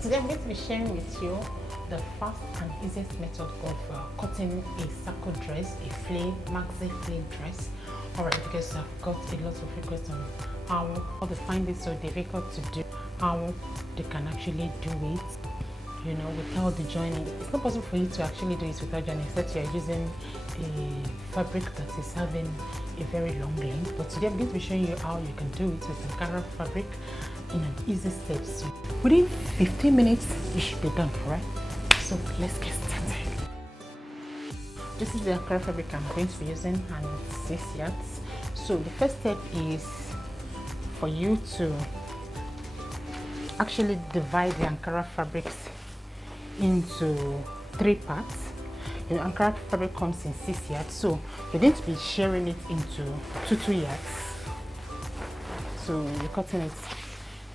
today I'm going to be sharing with you the fast and easiest method of cutting a circle dress, a maxi flare dress. Alright, because I've got a lot of requests on how they find it so difficult to do, how they can actually do it, you know, without the joining. It's not possible for you to actually do it without joining, except you are using a fabric that is having a very long length. But today I'm going to be showing you how you can do it with Ankara fabric in an easy steps. Within 15 minutes you should be done, right? So let's get started. This is the Ankara fabric I'm going to be using, and it's 6 yards. So the first step is for you to actually divide the Ankara fabrics into 3 parts. The Ankara fabric comes in 6 yards, so you're going to be sharing it into 2 yards. So you're cutting it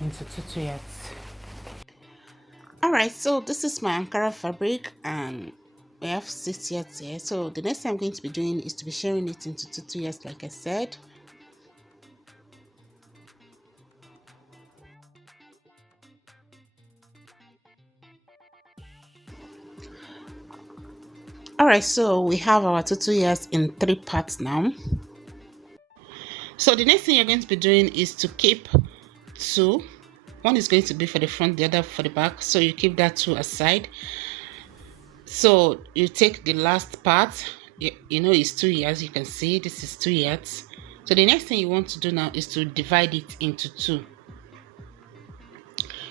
into 2 yards. Alright, so this is my Ankara fabric and we have 6 yards here. So the next thing I'm going to be doing is to be sharing it into 2 yards, like I said. Alright, so we have our 2 yards in 3 parts now. So the next thing you're going to be doing is to keep 2. One is going to be for the front, the other for the back. So you keep that 2 aside. So you take the last part, you know it's 2 yards. You can see this is 2 yards. So the next thing you want to do now is to divide it into 2.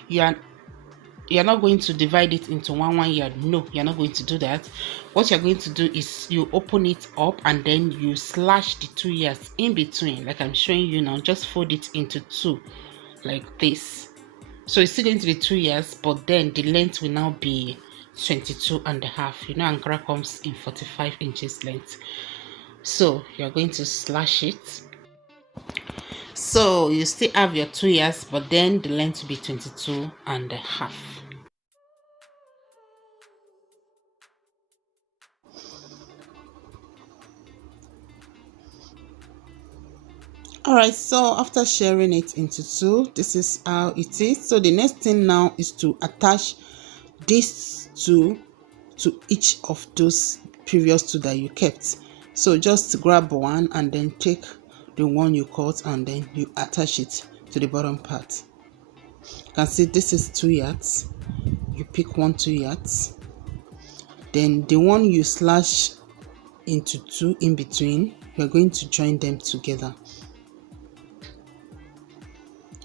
You're not going to divide it into 1 yard. No, you're not going to do that. What you're going to do is you open it up and then you slash the 2 yards in between, like I'm showing you now. Just fold it into 2 like this. So it's still going to be 2 yards, but then the length will now be 22.5. You know Ankara comes in 45 inches length. So you're going to slash it. So you still have your 2 yards, but then the length will be 22.5. Alright, so after sharing it into 2, this is how it is. So the next thing now is to attach these 2 to each of those previous 2 that you kept. So just grab one and then take the one you cut and then you attach it to the bottom part. You can see this is 2 yards. You pick 1 2 yards. Then the one you slash into 2 in between, you're going to join them together.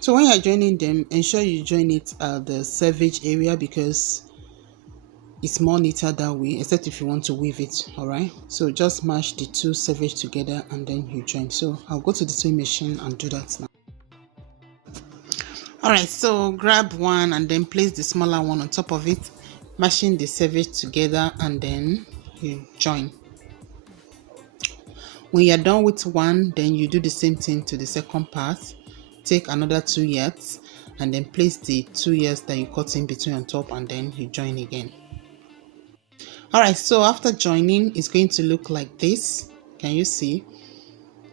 So when you're joining them, ensure you join it at the selvage area because it's more neater that way, except if you want to weave it. Alright, so just mash the 2 selvage together and then you join. So I'll go to the sewing machine and do that now. Alright, so grab one and then place the smaller one on top of it, mashing the selvage together and then you join. When you're done with one, then you do the same thing to the second part. Take another 2 yards and then place the 2 yards that you cut in between on top and then you join again. Alright, so after joining, it's going to look like this. Can you see?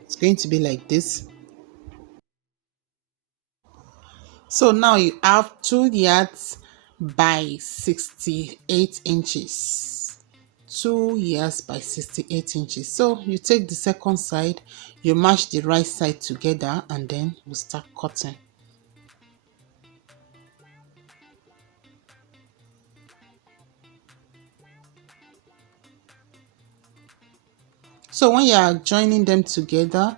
It's going to be like this. So now you have 2 yards by 68 inches. 2 yards by 68 inches. So you take the second side, you mash the right side together and then you start cutting. So when you are joining them together,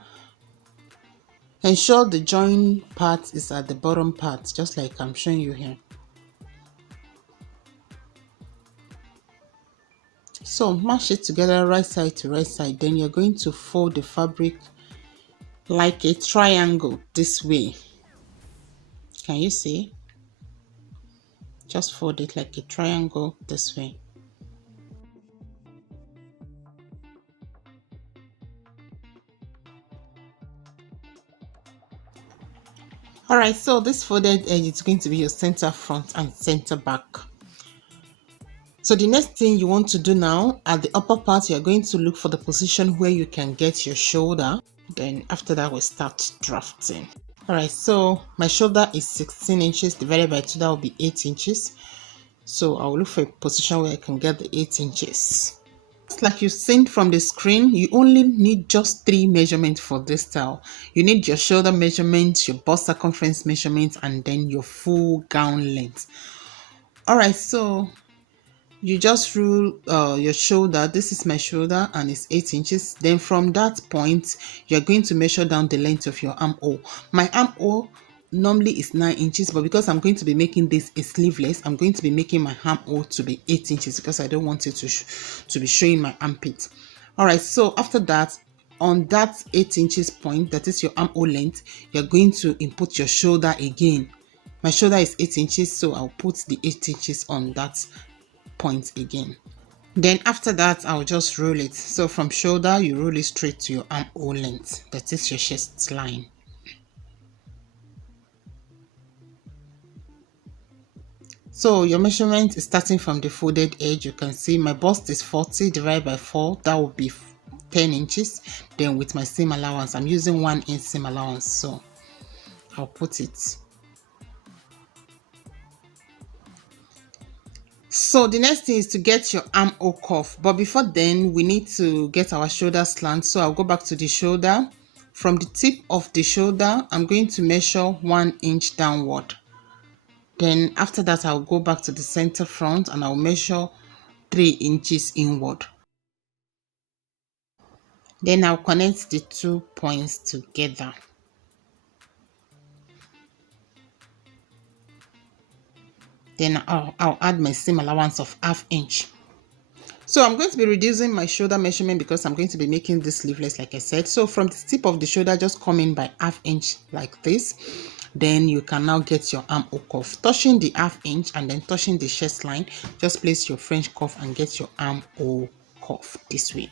ensure the join part is at the bottom part, just like I'm showing you here. So mash it together right side to right side. Then you're going to fold the fabric like a triangle this way. Can you see? Just fold it like a triangle this way. Alright, so this folded edge is going to be your center front and center back. So the next thing you want to do now, at the upper part, you're going to look for the position where you can get your shoulder. Then after that, we start drafting. All right, so my shoulder is 16 inches divided by 2, that will be 8 inches. So I'll look for a position where I can get the 8 inches. Just like you've seen from the screen, you only need just 3 measurements for this style. You need your shoulder measurements, your bust circumference measurements, and then your full gown length. All right, so you just rule your shoulder. This is my shoulder and it's 8 inches. Then from that point, you're going to measure down the length of your armhole. My armhole normally is 9 inches, but because I'm going to be making this a sleeveless, I'm going to be making my armhole to be 8 inches because I don't want it to be showing my armpit. All right, so after that, on that 8 inches point, that is your armhole length, you're going to input your shoulder again. My shoulder is 8 inches, so I'll put the 8 inches on that point again. Then after that, I'll just roll it. So from shoulder, you roll it straight to your armhole length, that is your chest line. So your measurement is starting from the folded edge. You can see my bust is 40 divided by 4, that will be 10 inches. Then with my seam allowance, I'm using 1 inch seam allowance, so I'll put it. So the next thing is to get your armhole cuff, but before then we need to get our shoulder slant. So I'll go back to the shoulder. From the tip of the shoulder, I'm going to measure 1 inch downward. Then after that, I'll go back to the center front and I'll measure 3 inches inward. Then I'll connect the 2 points together. Then I'll add my seam allowance of 1/2 inch. So I'm going to be reducing my shoulder measurement because I'm going to be making this sleeveless, like I said. So from the tip of the shoulder, just come in by 1/2 inch like this. Then you can now get your armhole cuff. Touching the 1/2 inch and then touching the chest line, just place your French cuff and get your armhole cuff this way.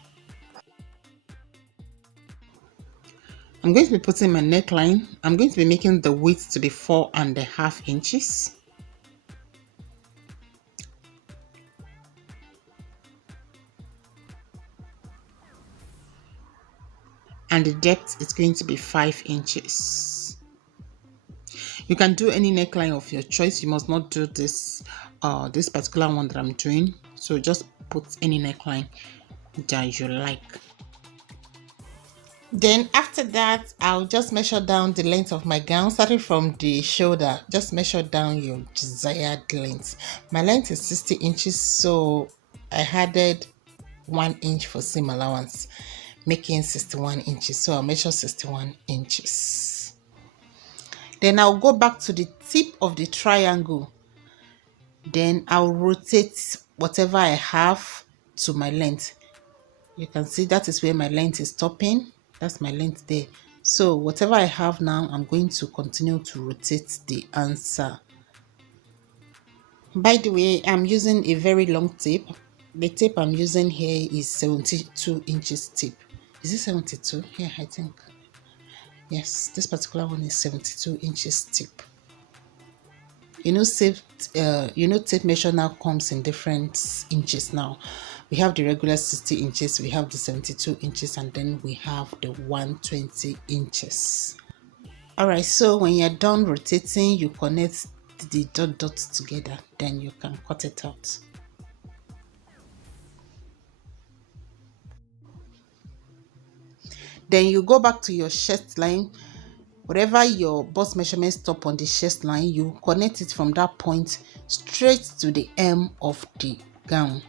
I'm going to be putting my neckline. I'm going to be making the width to be 4.5 inches. And the depth is going to be 5 inches. You can do any neckline of your choice. You must not do this this particular one that I'm doing. So just put any neckline that you like. Then after that, I'll just measure down the length of my gown, starting from the shoulder. Just measure down your desired length. My length is 60 inches, so I added 1 inch for seam allowance, making 61 inches. So I'll measure 61 inches. Then I'll go back to the tip of the triangle. Then I'll rotate whatever I have to my length. You can see that is where my length is stopping. That's my length there. So whatever I have now, I'm going to continue to rotate the answer. By the way, I'm using a very long tape. The tape I'm using here is 72 inches tape. Is it 72? Yeah, I think. Yes, this particular one is 72 inches tape. Tape measure now comes in different inches now. We have the regular 60 inches, we have the 72 inches, and then we have the 120 inches. All right, so when you're done rotating, you connect the dots together, then you can cut it out. Then you go back to your chest line. Whatever your bust measurement stop on the chest line, you connect it from that point straight to the hem of the gown.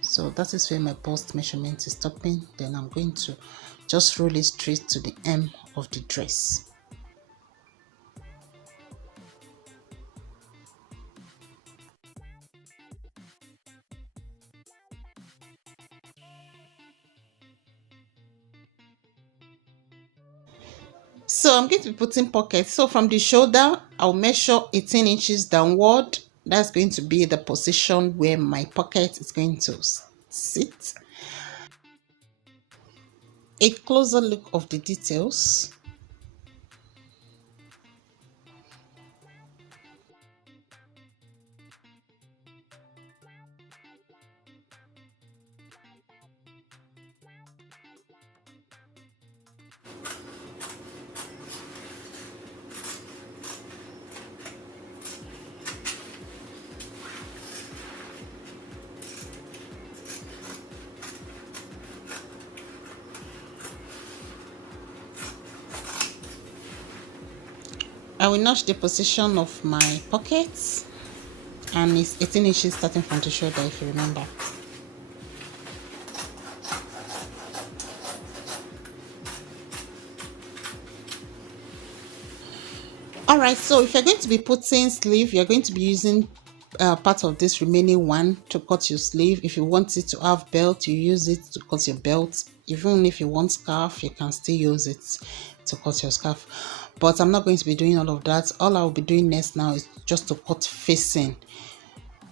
So that is where my bust measurement is stopping. Then I'm going to just roll it straight to the hem of the dress. So I'm going to be putting pockets. So from the shoulder, I'll measure 18 inches downward. That's going to be the position where my pocket is going to sit. A closer look of the details. I will notch the position of my pockets, and it's 18 inches starting from the shoulder, if you remember. Alright, so if you're going to be putting sleeve, you're going to be using part of this remaining one to cut your sleeve. If you want it to have belt, you use it to cut your belt. Even if you want scarf, you can still use it to cut your scarf. But I'm not going to be doing all of that. All I'll be doing next now is just to cut facing,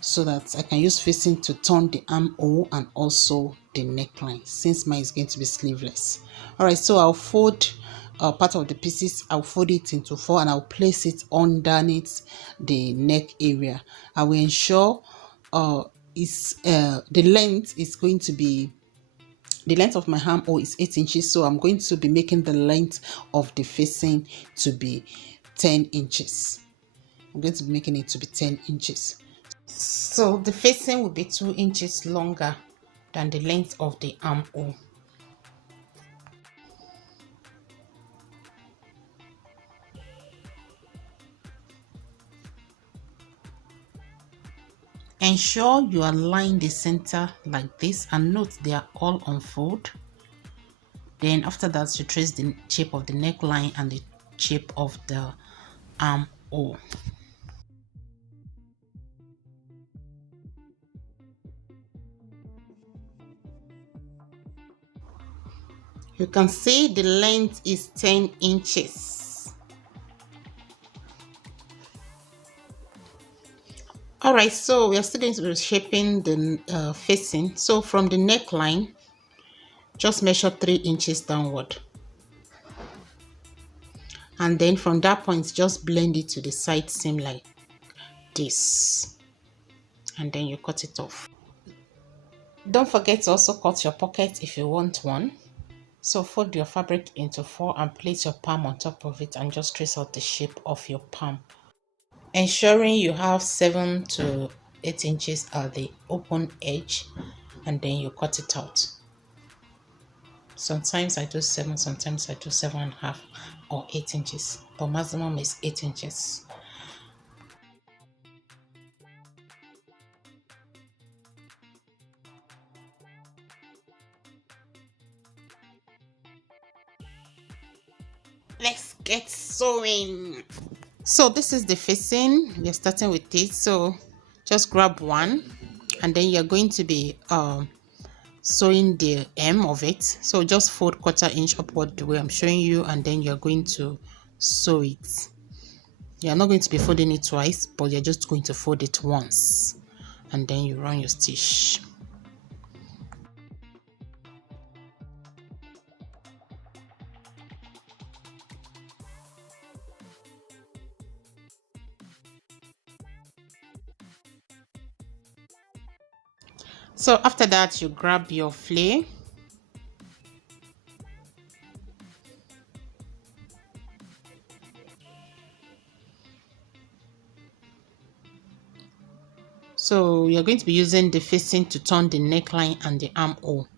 so that I can use facing to turn the armhole and also the neckline, since mine is going to be sleeveless. Alright, so I'll fold part of the pieces. I'll fold it into 4 and I'll place it underneath the neck area. I will ensure the length is going to be, the length of my armhole is 8 inches, so I'm going to be making the length of the facing to be 10 inches. I'm going to be making it to be 10 inches. So the facing will be 2 inches longer than the length of the armhole. Ensure you align the center like this, and note they are all on fold. Then after that, you trace the shape of the neckline and the shape of the armhole. You can see the length is 10 inches. Alright, so we are still going to be shaping the facing. So from the neckline, just measure 3 inches downward. And then from that point, just blend it to the side seam like this. And then you cut it off. Don't forget to also cut your pocket if you want one. So fold your fabric into 4 and place your palm on top of it and just trace out the shape of your palm, ensuring you have 7 to 8 inches at the open edge, and then you cut it out. Sometimes I do 7, sometimes I do 7.5 or 8 inches, but maximum is 8 inches. Let's get sewing. So this is the facing. We're starting with it. So just grab one, and then you're going to be sewing the hem of it. So just fold 1/4 inch upward the way I'm showing you, and then you're going to sew it. You're not going to be folding it twice, but you're just going to fold it once, and then you run your stitch. So after that, you grab your flare. So you're going to be using the facing to turn the neckline and the armhole.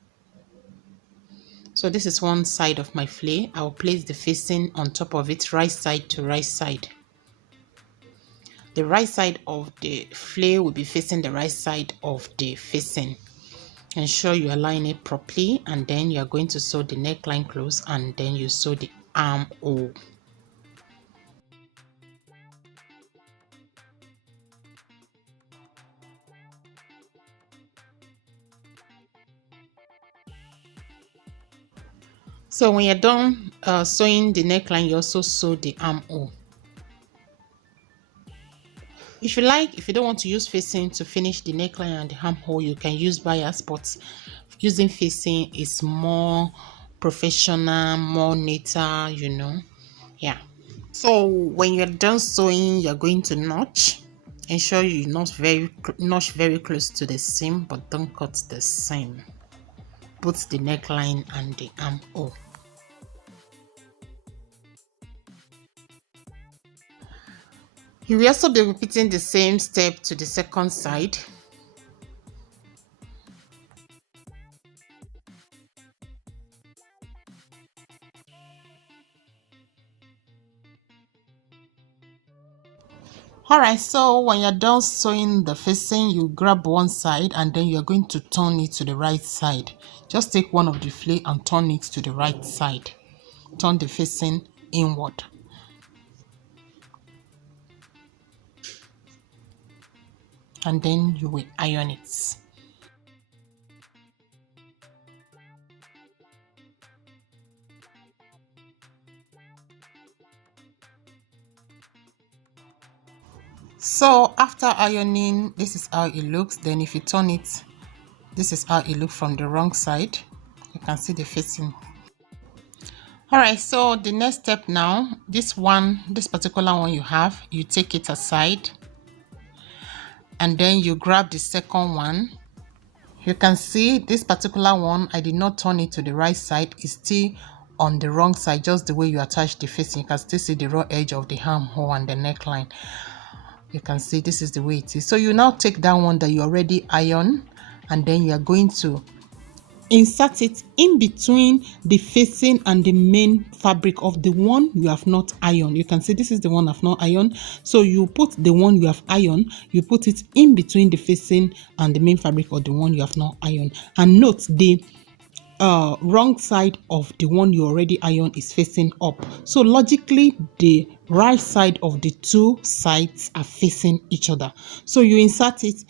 So this is one side of my flare. I'll place the facing on top of it, right side to right side. The right side of the flare will be facing the right side of the facing. Ensure you align it properly, and then you are going to sew the neckline close, and then you sew the armhole. So when you're done sewing the neckline, you also sew the armhole. If you like, if you don't want to use facing to finish the neckline and the armhole, you can use bias, but using facing is more professional, more neater, you know. Yeah. So when you're done sewing, you're going to notch. Ensure you notch very close to the seam, but don't cut the seam. Put the neckline and the armhole. You will also be repeating the same step to the second side. All right, so when you're done sewing the facing, you grab one side and then you're going to turn it to the right side. Just take one of the flay and turn it to the right side. Turn the facing inward. And then you will iron it. So after ironing, this is how it looks. Then if you turn it, this is how it looks from the wrong side. You can see the facing. All right, so the next step now, this particular one you have, you take it aside and then you grab the second one. You can see this particular one, I did not turn it to the right side. It's still on the wrong side, just the way you attach the facing. You can still see the raw edge of the armhole and the neckline. You can see this is the way it is. So you now take that one that you already ironed and then you are going to insert it in between the facing and the main fabric of the one you have not ironed. You can see this is the one I've not ironed. So you put the one you have ironed, you put it in between the facing and the main fabric of the one you have not ironed. And note the wrong side of the one you already ironed is facing up. So logically, the right side of the two sides are facing each other. So you insert it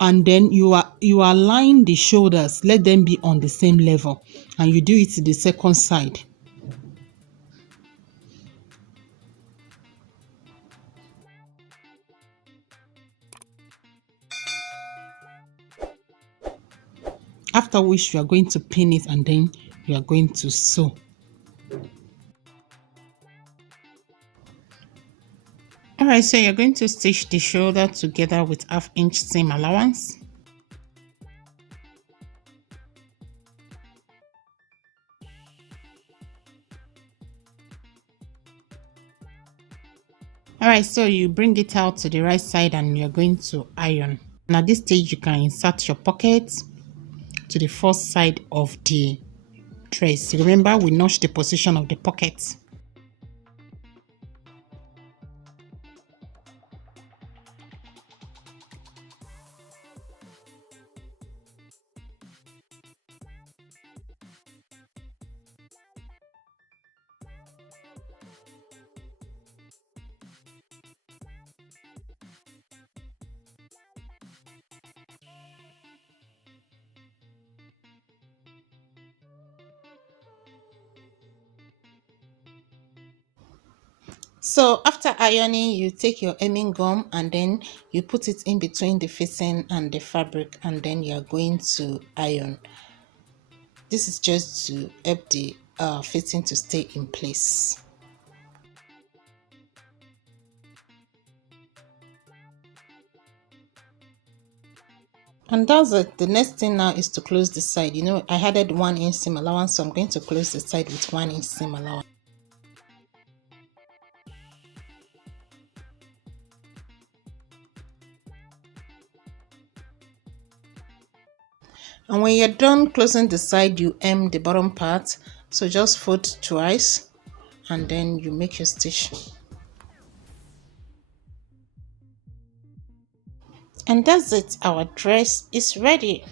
and then you align the shoulders, let them be on the same level, and you do it to the second side. After which you are going to pin it and then you are going to sew. All right, so you're going to stitch the shoulder together with 1/2 inch seam allowance. All right, so you bring it out to the right side and you're going to iron. And at this stage, you can insert your pocket to the first side of the dress. Remember, we notched the position of the pocket. So after ironing, you take your hemming gum and then you put it in between the facing and the fabric, and then you are going to iron. This is just to help the fitting to stay in place. And that's it. The next thing now is to close the side. You know, I added 1 inch seam allowance, so I'm going to close the side with 1 inch seam allowance. And when you're done closing the side, you hem the bottom part. So just fold twice and then you make your stitch. And that's it. Our dress is ready.